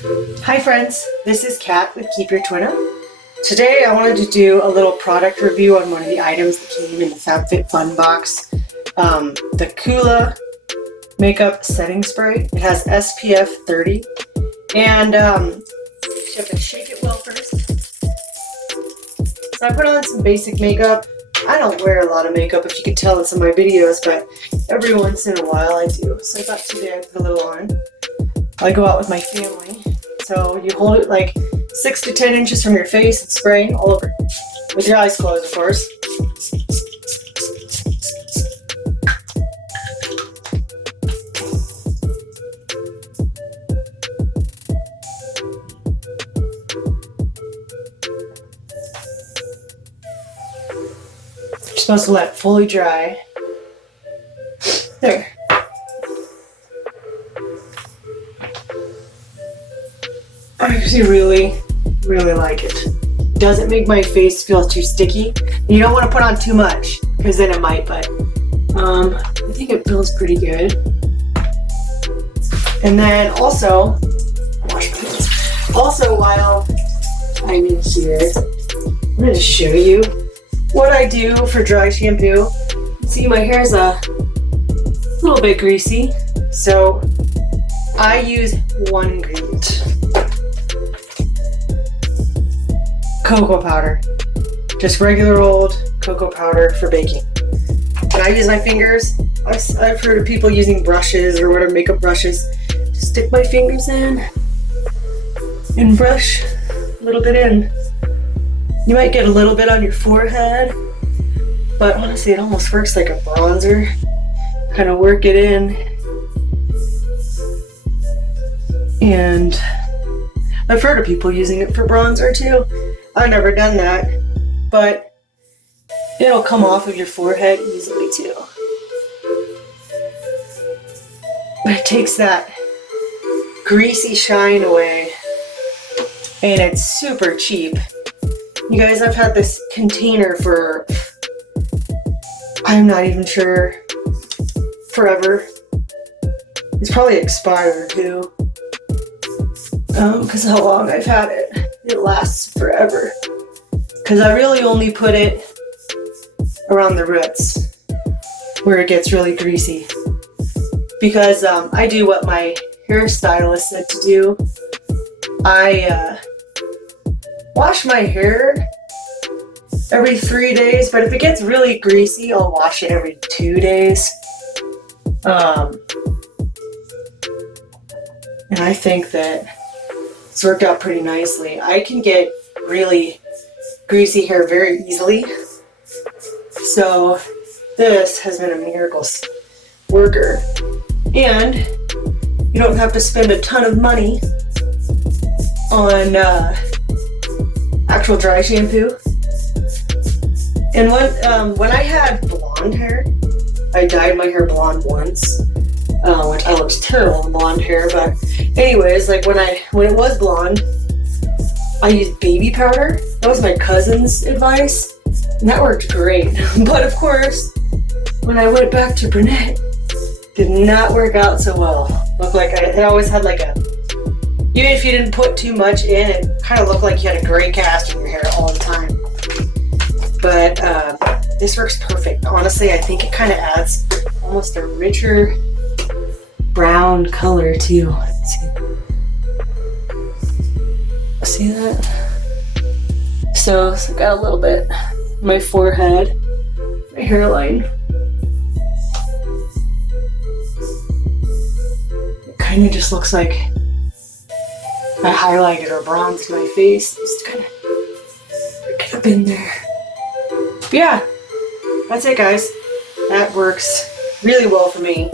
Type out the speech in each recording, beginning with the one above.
Hi friends, this is Kat with Keep Your Twinner. Today I wanted to do a little product review on one of the items that came in the FabFitFun box. The Coola makeup setting spray. It has SPF 30 and you have to shake it well first. So I put on some basic makeup. I don't wear a lot of makeup, if you can tell in some of my videos, but every once in a while I do. So I thought today I'd put a little on. I go out with my family. So you hold it like 6 to 10 inches from your face and spray all over. With your eyes closed, of course. You're supposed to let it fully dry. There. I actually really like it. Doesn't make my face feel too sticky. You don't want to put on too much because then it might, but I think it feels pretty good. And then also, wash my hands. Also, while I'm in here, I'm going to show you what I do for dry shampoo. See, my hair's a little bit greasy, so I use one ingredient. Cocoa powder. Just regular old cocoa powder for baking. And I use my fingers. I've heard of people using brushes or whatever, makeup brushes. Just stick my fingers in and brush a little bit in. You might get a little bit on your forehead, but honestly it almost works like a bronzer. Kind of work it in. And I've heard of people using it for bronzer too. I've never done that, but it'll come off of your forehead easily too. But it takes that greasy shine away, and it's super cheap. You guys, I've had this container for, I'm not even sure, forever. It's probably expired too. Because how long I've had it. It lasts forever. Because I really only put it around the roots where it gets really greasy. Because I do what my hairstylist said to do. I wash my hair every 3 days, but if it gets really greasy, I'll wash it every 2 days. And I think that it's worked out pretty nicely. I can get really greasy hair very easily. So this has been a miracle worker. And you don't have to spend a ton of money on actual dry shampoo. And when I had blonde hair, I dyed my hair blonde once. Which I looked terrible in blonde hair, but anyways, like when it was blonde, I used baby powder. That was my cousin's advice, and that worked great. But of course, when I went back to brunette, it did not work out so well. Looked like it always had like even if you didn't put too much in, it kind of looked like you had a gray cast in your hair all the time. But this works perfect. Honestly, I think it kind of adds almost a richer brown color too. Let's see that? So I've got a little bit on my forehead, my hairline. It kind of just looks like I highlighted or bronzed my face. Just kind of get up in there. But yeah, that's it guys. That works really well for me.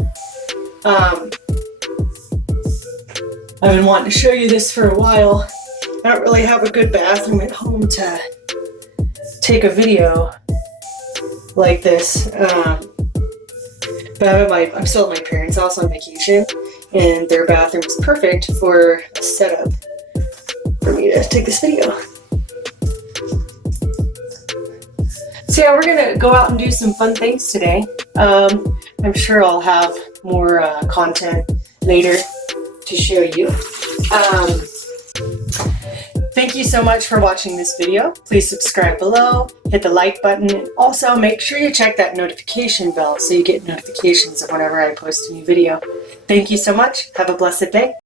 I've been wanting to show you this for a while. I don't really have a good bathroom at home to take a video like this. But I'm still at my parents' house on vacation, and their bathroom is perfect for a setup for me to take this video. So yeah, we're gonna go out and do some fun things today. I'm sure I'll have more content later to show you. Thank you so much for watching this video. Please subscribe below, hit the like button. Also, make sure you check that notification bell so you get notifications of whenever I post a new video. Thank you so much. Have a blessed day.